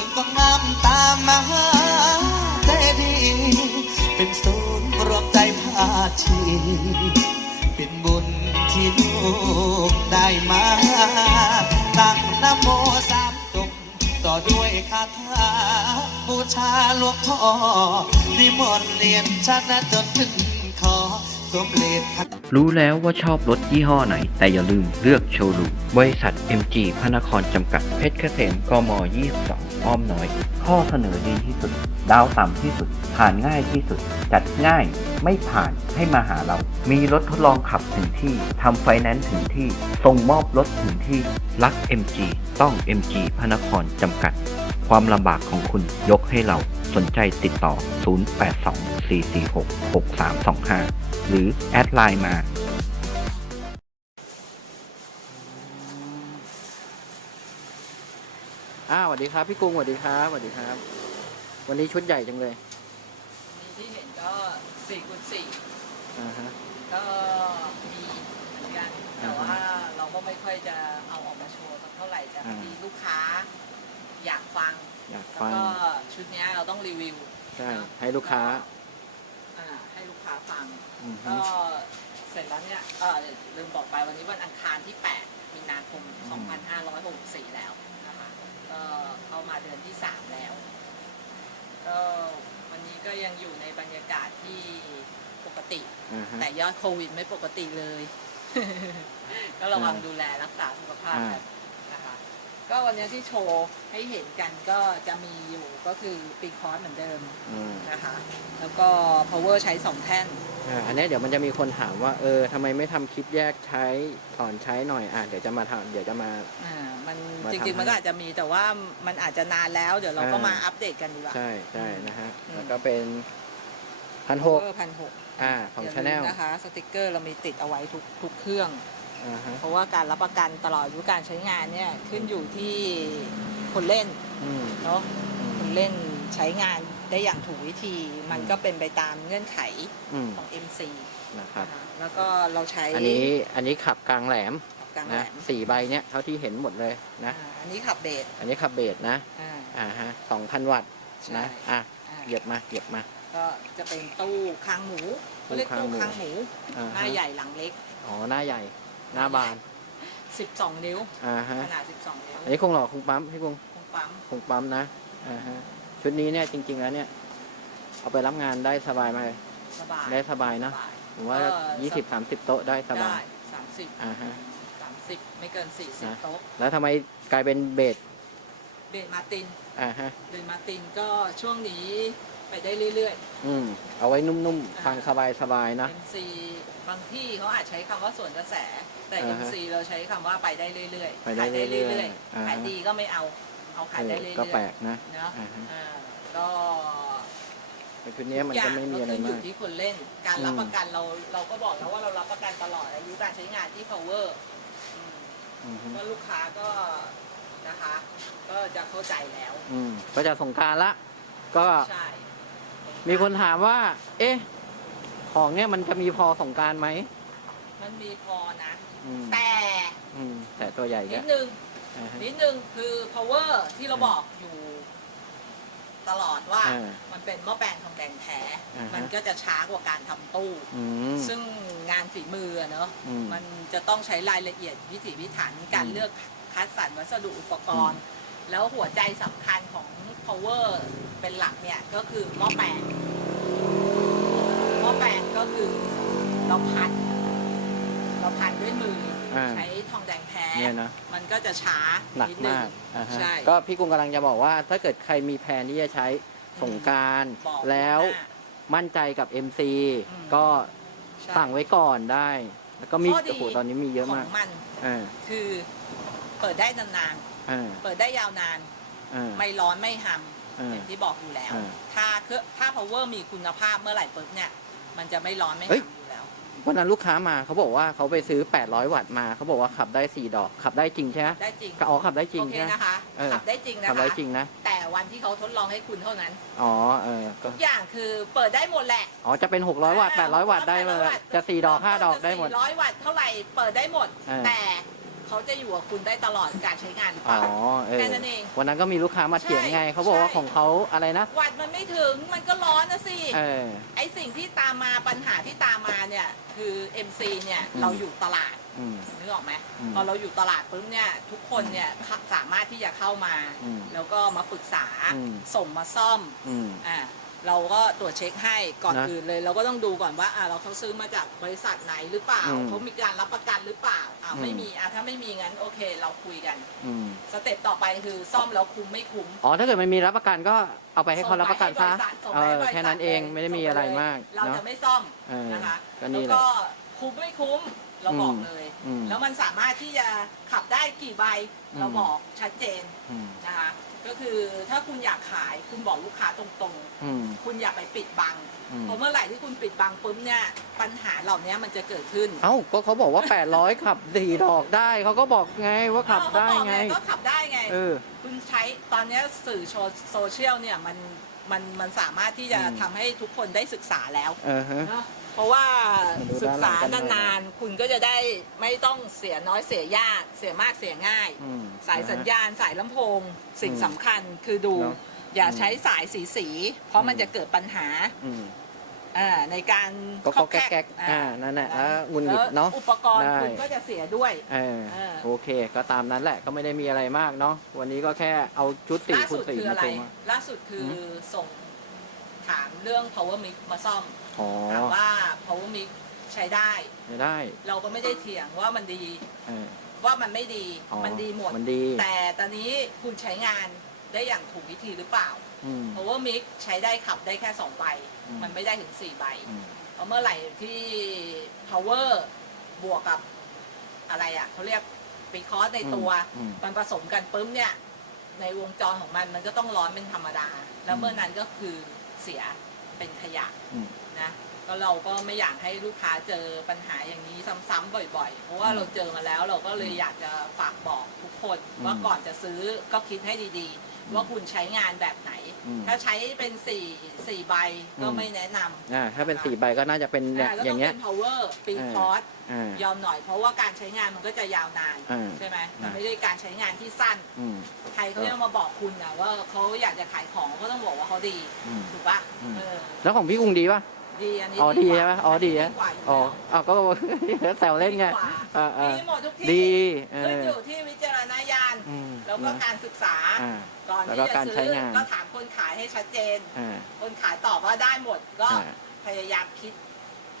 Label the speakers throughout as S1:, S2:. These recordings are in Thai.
S1: อก็งามตามมาหาใจดี เป็นศูนย์รวมใจพาชีเป็นบุญที่ลูกได้มาตั้งนโมสามจบต่อด้วยคาถาบูชาหลวงพ่อนิมนต์เรียนชนะจนถึงขอ
S2: รู้แล้วว่าชอบรถยี่ห้อไหน แต่อย่าลืมเลือกโชว์รูมบริษัท MG พระนครจำกัด เพชรเกษมกม 22 อ้อมน้อย ข้อเสนอดีที่สุด ดาวต่ำที่สุด ผ่านง่ายที่สุด จัดง่ายไม่ผ่านให้มาหาเรา มีรถทดลองขับถึงที่ทำไฟแนนซ์ถึงที่ ส่งมอบรถถึงที่ รัก MG ต้อง MG พระนครจำกัด ความลำบากของคุณยกให้เรา สนใจติดต่อ 0824466325 หรือแอดไลน์มาอ้าวสวัสดีครับ พี่กุ้งสวัสดีครับสวัสดีครับ วันนี้ชุดใหญ่จังเลย
S3: มีที่เห็นก็4คูณ4
S2: อ่าฮะ
S3: ก็มีเหมือนกันแต่
S2: อ่าฮะ
S3: ว่าเราก็ไม่ค่อยจะเอาออกมาโชว์สักเท่าไหร่แต่
S2: อ่ามี
S3: มีลูกค้าอยากฟัง
S2: อยาก
S3: แล้ว
S2: ฟัง
S3: ก็ชุดเนี้ยเราต้องรีวิว
S2: ใช่ให้ลูกค้า
S3: อ่าให้ลูกค้าฟัง
S2: อือฮึ
S3: ก็เสร็จแล้วเนี่ยเออลืมบอกไปวันนี้วันอังคารที่ 8 มีนาคม 2564 แล้วนะคะก็เข้ามาเดือนที่ 3 แล้ว ก็วันนี้ก็ยังอยู่ในบรรยากาศที่ปกติ
S2: อ่าฮะ
S3: แต่ยอดโควิดไม่ปกติเลย ก็ระวัง
S2: อ่า
S3: ดูแลรักษาสุขภาพ
S2: อ่า
S3: กันนะคะ ก็วันนี้ที่โชว์ให้เห็นกันก็จะมีอยู่ก็คือปีคอร์สเหมือนเดิม
S2: อืม
S3: นะคะ แล้วก็ power ใช้ 2 แท่น
S2: อ่าอันนี้เดี๋ยวมันจะมีคนถามว่าเออทำไมไม่ทำคลิปแยกใช้สอนใช้หน่อยอะเดี๋ยวจะมาทำเดี๋ยวจะมา
S3: อ่า มัน
S2: มา
S3: จ
S2: ทำ
S3: ริงๆมันก็อาจจะมีแต่ว่ามันอาจจะนานแล้ว เดี๋ยวเราก็
S2: อ่าม
S3: มาอัปเดตกันดีกว่า
S2: ใช่ใช่นะฮะ
S3: อืม
S2: แล้วก็เป็นพันหก
S3: พันหก
S2: อ่าของ
S3: อย่า
S2: ชาแน
S3: ลื
S2: ล
S3: มนะคะ สติกเกอร์เรามีติดเอาไว้ทุกทุกเครื่อง
S2: อ่าฮะ
S3: เพราะว่าการรับประกันตลอดอายุการใช้งานเนี่ยขึ้นอยู่ที่คนเล่น
S2: อืม
S3: เนาะคนเล่นใช้งานได้อย่างถูกวิธี มันก็เป็นไปตามเงื่อนไข
S2: อืม
S3: ของ MC
S2: นะครับ
S3: นะคะแล้วก็เราใช้
S2: อันนี้อันนี้ขับกลางแหลม
S3: กลางแหล
S2: นะ
S3: ม
S2: สี่ใบเนี้ยเท่าที่เห็นหมดเลยนะ
S3: อ่าอันนี้ขับเบส
S2: อันนี้ขับเบสนะ
S3: อ่า
S2: อ่าฮะสองพันวัตต์
S3: ใช่
S2: นะอะ
S3: อ่า
S2: เหยียบมาเหยียบมา
S3: ก็จะเป็นตู้คางหมูเขาเรียก
S2: ตู้
S3: ตู้
S2: คา
S3: คางง
S2: ห
S3: ห
S2: มู
S3: มู
S2: อ่า
S3: หน้า
S2: ฮะ
S3: ใหญ่หลังเล็ก
S2: อ๋อ หน้าใหญ่ หน้าบาน
S3: 12นิ้ว
S2: อ่าฮะ
S3: ขนาด12นิ้ว
S2: อันนี้คงหล่อคงปั๊มพี่คง
S3: คงปั๊ม
S2: คงปั๊มนะอ่าฮะชุดนี้เนี่ยจริง ๆ แล้วเนี่ย เอาไปรับงานได้สบายไหม
S3: สบาย
S2: ได้สบายนะ
S3: สบาย
S2: ผมว่า
S3: ก็
S2: ยี่สิบสามสิบโต๊ะได้สบา
S3: ได้
S2: ย
S3: 30
S2: อ่าฮะ
S3: 30ไม่เกิน
S2: นะ
S3: 40โต๊ะ
S2: แล้วทำไมกลายเป็นเบส
S3: เบสมาร์ติน
S2: อ่าฮะ
S3: เบสมาร์ตินก็ช่วงนี้ ไปได้เรื่อย
S2: อืม เอาไว้นุ่มๆ ฟังสบายๆนะ
S3: ๆ MC บางที่เขาอาจใช้คำว่าส่วนกระแส แต่
S2: อ่าฮะ
S3: MC เราใช้คำว่าไปได้เรื่อยๆ
S2: ไปได้
S3: ขายได้
S2: เรื่
S3: เรื่
S2: อ
S3: อยย
S2: ๆอ่า
S3: ๆขายดีก็ไม่เอาเอาขาย
S2: เอ
S3: ได้
S2: อ
S3: เรื่อยๆ
S2: ก็แปลกนะ
S3: เนาะ
S2: อ่าฮะ
S3: อ่าก็
S2: แต่ชุดนี้มันก็ไม่มีอะไร
S3: ทุกย่างก็ขึ้นอ
S2: มาก
S3: ยู่ที่คนเล่น การรับ
S2: อืม
S3: ประกันเราเราก็บอกแล้วว่าเรารับประกันตลอดอายุการใช้งานที่ power อืม
S2: อืมฮึ
S3: ก็ลูกค้าก็นะคะ ก็จะเข้าใจแล้ว
S2: อืมก็จะสงกรารละ ก็
S3: ใช่
S2: มีคนถามว่า เอ๊ะ ของเนี่ยมันจะมีพอสงกรารไหม
S3: มันมีพอนะ
S2: อืม
S3: แต่
S2: อืมแต่ตัวใหญ่
S3: นิ
S2: ก็
S3: ดนึง
S2: อ่าฮะ
S3: นิดนึงคือ power ที่เราบอกอยู่ตลอดว่า
S2: อ่า
S3: มันเป็นหม้อแปลงทองแดงแท้
S2: อ่าฮะ
S3: มันก็จะช้ากว่าการทำตู้
S2: อืม
S3: ซึ่งงานฝีมืออะเนอะ
S2: อืม
S3: มันจะต้องใช้รายละเอียดวิถีพิถันการ
S2: อืม
S3: เลือกคัดสรรวัสดุอุปกรณ์ แล้วหัวใจสำคัญของ power เป็นหลักเนี่ย ก็คือหม้อแปลงหม้อแปลงก็คือเราพัน เราพันด้วยมืออาใช้ทองแดงแท้
S2: เนี่ยนะ
S3: มันก็จะช้า
S2: หนัก
S3: นิดนึง
S2: มากอ่าฮะ
S3: ใช่
S2: ก็พี่กุ้งกำลังจะบอกว่า ถ้าเกิดใครมีแผนที่จะใช้สงกราร
S3: บอก
S2: แล้ว
S3: ล่วงหน้า
S2: มั่นใจกับ MC
S3: อืม
S2: ก็
S3: ใช่
S2: สั่งไว้ก่อนได้ แล้วก็มี
S3: ข้อดี
S2: โอ้โหตอนนี้มีเยอะ
S3: ขอ
S2: มาก
S3: งมัน
S2: อ่า
S3: คือเปิดได้นาน
S2: อ่า
S3: ๆเปิดได้ยาวนาน
S2: อ่า
S3: ไม่ร้อนไม่หำ
S2: อ่า
S3: อย่างที่บอกอยู่แล้ว
S2: อ่า
S3: ถ้าเครื่องถ้า power มีคุณภาพเมื่อไหร่ปุ๊บเนี่ย มันจะไม่ร้อนไม่
S2: เฮ้ย
S3: หำอยู่แล้ว
S2: วันนั้นลูกค้ามาเขาบอกว่าเขาไปซื้อ 800 วัตต์มาเขาบอกว่าขับได้4ดอก ขับได้จริงใช่ไหม
S3: ได้จริง
S2: อ๋อขับได้จริง
S3: โอเค
S2: ใช่ไหม
S3: นะคะ
S2: เออ
S3: ขับได้จริงนะ
S2: ขับ
S3: คะ
S2: ได้จริงนะ
S3: แต่วันที่เขาทดลองให้คุณเท่านั้น
S2: อ๋อเออก็
S3: ทุกอย่างคือเปิดได้หมดแหละ
S2: อ๋อจะเป็น 600 วัตต์800 วัตต์ได้เลย
S3: 800วัตต์
S2: จะ 4 ดอก 5 ดอกได้หมด
S3: 400วัตต์เท่าไหร่เปิดได้หมด
S2: เออ
S3: แต่ เขาจะอยู่กับคุณได้ตลอดการใช้งานหรือเป
S2: อ๋อ
S3: ล่า
S2: เออ
S3: แค่นั้นเอง
S2: วันนั้นก็มีลูกค้ามาเถียงไง
S3: ใช่
S2: เขาบอกว่า
S3: ใช่
S2: ของเขาอะไรนะ
S3: วัดมันไม่ถึงมันก็ร้อนนะสิ
S2: เออ
S3: ไอสิ่งที่ตามมาปัญหาที่ตามมาเนี่ย คือ MC เนี่ย
S2: อืม
S3: เราอยู่ตลาด
S2: อืม
S3: นึกออกไหม
S2: อืม
S3: พอเราอยู่ตลาดปุ๊บเนี่ยทุกคนเนี่ยเข้าสามารถที่จะเข้ามา
S2: อืม
S3: แล้วก็มาปรึกษา
S2: อืม
S3: ส่งมาซ่อม
S2: อืม
S3: อ่า เราก็ตรวจเช็คให้ก่อน
S2: นะ
S3: อื่นเลย เราก็ต้องดูก่อนว่าอ่าเราเขาซื้อมาจากบริษัทไหนหรือเปล่า
S2: อืม
S3: เขามีการรับประกันหรือเปล่าอ่า
S2: อืม
S3: ไม่มีอ่าถ้าไม่มีงั้นโอเค เราคุยกัน
S2: อืม
S3: สเต็ปต่อไปคือซ่อมแล้วคุ้มไม่คุ้ม
S2: อ๋อถ้าเกิดมันมีรับประกันก็เอาไปให้เขารับประกันซะ
S3: ส่ง
S2: เอ
S3: ไปให้
S2: อบ
S3: ริษัท
S2: แค่นั้นเอง
S3: ลย
S2: ไม่ได้มี
S3: ส่งป
S2: อะไร
S3: เลย
S2: มาก
S3: เรา
S2: เนาะ
S3: จะไม่ซ่อม
S2: เออ
S3: นะคะ
S2: ก็นี่
S3: แล้ว
S2: แหละ
S3: ก็คุ้มไม่คุ้มเราบอกเลย
S2: อืม
S3: แล้วมันสามารถที่จะขับได้กี่ใบเรา
S2: อืม
S3: บอกชัดเจน
S2: อืม
S3: นะคะ ก็คือถ้าคุณอยากขายคุณบอกลูกค้าตรง
S2: อืม
S3: ๆ คุณอย่าไปปิดบัง
S2: อืม
S3: เพราะเมื่อไหร่ที่คุณปิดบังปุ๊บเนี่ยปัญหาเหล่านี้มันจะเกิดขึ้น
S2: เอ้าก็เขาบอกว่า 800 ขับสี่ดอกได้ เขาก็บอกไงว่าขับได้ไง
S3: เออเขาบอกก็ขับได้ไง
S2: เออ
S3: คุณใช้ตอนนี้สื่อโซเชียลเนี่ยมันมันมันสามารถที่จะ
S2: อืม
S3: ทำให้ทุกคนได้ศึกษาแล้ว
S2: เออฮะ
S3: เนอะเพ ราะว่า
S2: มาดู
S3: ศึกษา
S2: ด้านหลังกันหน่อย
S3: นานๆคุณก็จะได้ไม่ต้องเสียน้อยเสียยาก เสียมากเสียง่าย
S2: อืม
S3: สายสัญญาณสายลำโพง สิ่ง
S2: อืม
S3: สำคัญคือดู
S2: เนอะ
S3: อย่า
S2: อืม
S3: ใช้สายสีสีๆเพราะมัน
S2: อืม
S3: จะเกิดปัญหา
S2: อืม
S3: อ่าในการ
S2: ก็ก็แก๊กแก๊ก
S3: อ่า
S2: อ่านั่นแหละแล้วหงุนหงิดเนาะ
S3: แล้วอุปกรณ์
S2: ได้
S3: คุณก็จะเสียด้วย
S2: เออ
S3: เออ
S2: โอเค ก็ตามนั้นแหละก็ไม่ได้มีอะไรมากเนาะวันนี้ก็แค่เอาชุดสี่
S3: ล่า
S2: คูณ
S3: สุด
S2: สี่
S3: คือ
S2: มา
S3: อะไร
S2: โชว์มา
S3: ล่าสุดคืออ
S2: ม
S3: ส่ง ถามเรื่อง power mic มาซ่อม
S2: อ๋อ
S3: ถามว่า power mic ใช้ได้
S2: ไม่ได้
S3: เราก็ไม่ได้เถียงว่ามันดี
S2: เออ
S3: ว่ามันไม่ดี
S2: อ๋อ
S3: มันดีหมด
S2: มันดี
S3: แต่ตอนนี้คุณใช้งานได้อย่างถูกวิธีหรือเปล่า
S2: อืม
S3: power mic ใช้ได้ขับได้แค่สองใบ
S2: อืม
S3: มันไม่ได้ถึงสี่ใบ
S2: อืม
S3: เพราะเมื่อไหร่ที่ power บวกกับอะไรอะเขาเรียกปีคอสในตัว
S2: อืม
S3: มันผสมกันปุ๊บเนี่ย ในวงจรของมันมันก็ต้องร้อนเป็นธรรมดา แล้วเมื่อนั้นก็คือ เสียเป็นขยะ
S2: อืม
S3: นะก็เราก็ไม่อยากให้ลูกค้าเจอปัญหาอย่างนี้ซ้ำๆบ่อยๆ เพราะว่า
S2: อืม
S3: เราเจอมาแล้วเราก็เลยอยากจะฝากบอกทุกคน
S2: อืม
S3: ว่าก่อนจะซื้อก็คิดให้ดีๆ ว่าคุณใช้งานแบบไหน
S2: อืม
S3: ถ้าใช้เป็นสี่สี่ใบก็
S2: อืม
S3: ไม่แนะนำ
S2: อ่าถ้าเป็นสี่ใบก็น่าจะเป็นเนี่ย
S3: อ่าก็
S2: อ
S3: ต้
S2: ย่า
S3: อง
S2: งเงี้ย
S3: เป็น power ปีคอร์ส
S2: อ่า
S3: ยอมหน่อย เพราะว่าการใช้งานมันก็จะยาวนาน
S2: อ่า
S3: ใช่ไหม
S2: อ่ามั
S3: มันไม่ได้การใช้งานที่สั้น
S2: อืม
S3: ใครเขาจะมาบอกคุณนะว่าเขาอยากจะขายของก็ต้องบอกว่าเขาดี
S2: อืม
S3: ถูกปะ
S2: อืม
S3: เออ
S2: แล้วของพี่อุ้งดีป่ะ
S3: ดีอันนี้
S2: อ๋อดีใช่ไหมอ๋อดี
S3: นะ
S2: นะอ๋ออ้าวก็แซวเล่นไงอ่าอ่า
S3: ดีหมดทุกที่
S2: ดีเอ
S3: ขึ้น
S2: อ
S3: อยู่ที่วิจารณญาณ
S2: อืม
S3: แล้วก็
S2: นะ
S3: การศึกษา
S2: อ่า
S3: ก่อน
S2: แล้ว
S3: ที่
S2: ก็
S3: จะ
S2: การ
S3: ซื้
S2: ใช้
S3: องา
S2: น
S3: ก็ถามคนขายให้ชัดเจน
S2: อ่า
S3: คนขายตอบว่าได้หมดก็
S2: อ่า
S3: พยายามคิด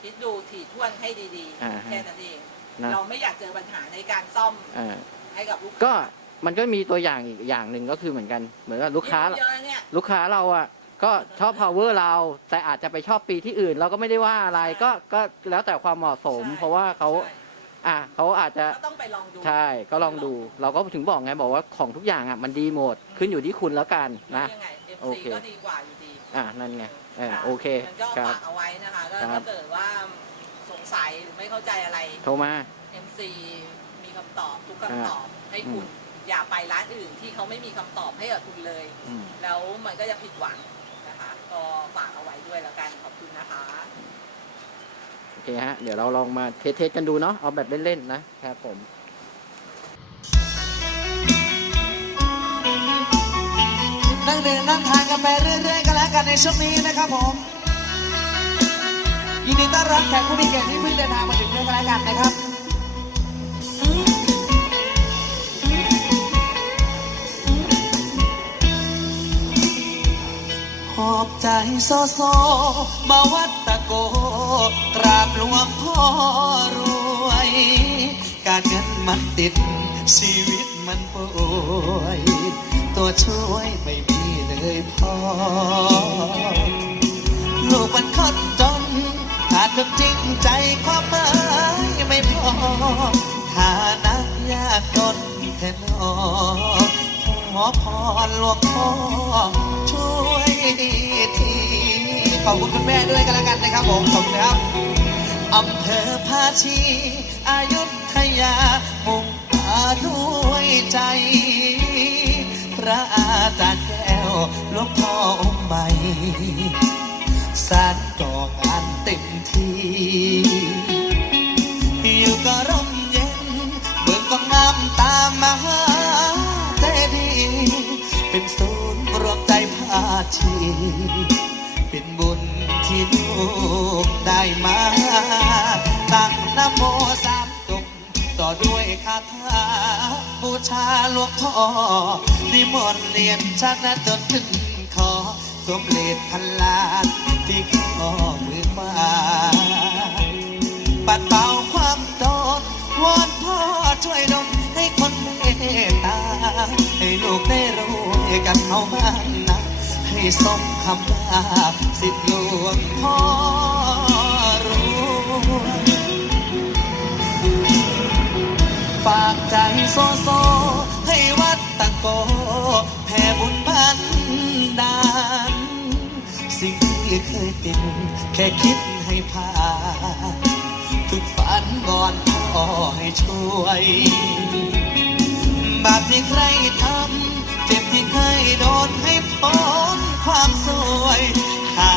S3: คิดดูถี่ถ้วนให้ดี
S2: อ่า
S3: ๆ
S2: ฮะ
S3: แค่นั้นเอง
S2: นะ
S3: เราไม่อยากเจอปัญหาในการซ่อม
S2: อ่า
S3: ให้กับลูกค้า
S2: ก็มันก็มีตัวอย่างอีกอย่างหนึ่งก็คือเหมือนกัน เหมือนกับลูกค้า
S3: เยอะเนี่ย
S2: ลูกค้าเราอะ ก็ชอบ power เรา แต่อาจจะไปชอบปีที่อื่น เราก็ไม่ได้ว่าอะไร
S3: ใช่
S2: ก็ก็แล้วแต่ความเหมาะสม
S3: ใช่
S2: เพราะว่าเขา
S3: ใช่
S2: อะเขาอาจจะ
S3: ก็ต้องไปลองดู
S2: ใช่ก็ลองดู เราก็ถึงบอกไงบอกว่าของทุกอย่างอะมันดีหมดขึ้นอยู่ที่คุณแล้วกันนะ
S3: ยังไง
S2: โอ
S3: MC
S2: เค
S3: ก็ดีกว่าอยู่ดี
S2: อะนั่นไงเออ
S3: ค่ะ
S2: โอเค
S3: งั้นก็
S2: ครับ
S3: ฝากเอาไว้นะคะก็
S2: ครั
S3: ถ้า
S2: บ
S3: เกิดว่าสงสัยหรือไม่เข้าใจอะไร
S2: โทรมา
S3: MC มีคำตอบทุกคำตอบให้คุณ อย่าไปร้านอื่นที่เขาไม่มีคำตอบให้กับคุณเลย
S2: อืม
S3: แล้วมันก็จะผิดหวังนะคะ ก็ฝากเอาไว้ด้วยแล้วกันขอบคุณนะคะ
S2: โอเคฮะ เดี๋ยวเราลองมาเทสๆกันดูเนาะเอาแบบเล่นๆนะครับผม
S1: นั่งดื่มนั่งทานกันไปเรื่อยๆกันแล้วกันในช่วงนี้นะครับผมยินดีต้อนรับแขกผู้มีเกียรติที่เพิ่งเดินทางมาถึงด้วยกันแล้วกันนะครับ อบใจโซโซมาวัดตะโก กราบหลวงพ่อรวย การเงินมันติด ชีวิตมันป่วย ตัวช่วยไม่มีเลยพ่อ ลูกมันคนจนขาดความจริงใจความหมายไม่พอฐานะยากจนแค่นอขอพรหลวงพ่อ ทีขอบคุณคุณแม่ด้วยกันแล้วกันนะครับผมขอบคุณครับอำเภอภาชีอายุทยามุ่งมาด้วยใจ พระอาจารย์แก้วหลวงพ่อองค์ใหม่สารก่องานเต็มที่อยู่ก็ร่มเย็นเบิ่งก็งามตามหาเจดีย์เป็นศู ชีเป็นบุญที่ลูกได้มา ตั้งนโมสามจบต่อด้วยคาถาบูชาหลวงพ่อนิมนต์เรียนชักนะจนถึงขอสมเด็จพันล้านที่ข้อมือมาปัดเป่าความโดนวอนพ่อช่วยดลให้คนเมตตาให้ลูกได้รู้กันเอาบ้าง นะให้สมคำลาสิทธิหลวงพ่อรู้ฝากใจโซโซ ให้วัดตะโก แผ่บุญบันดาลสิ่งที่เคยเป็นแค่คิดให้ผ่านทุกฝันก่อนพ่อให้ช่วย บาปที่ใครทำเจ็บที่เคยโดน ความสวยหา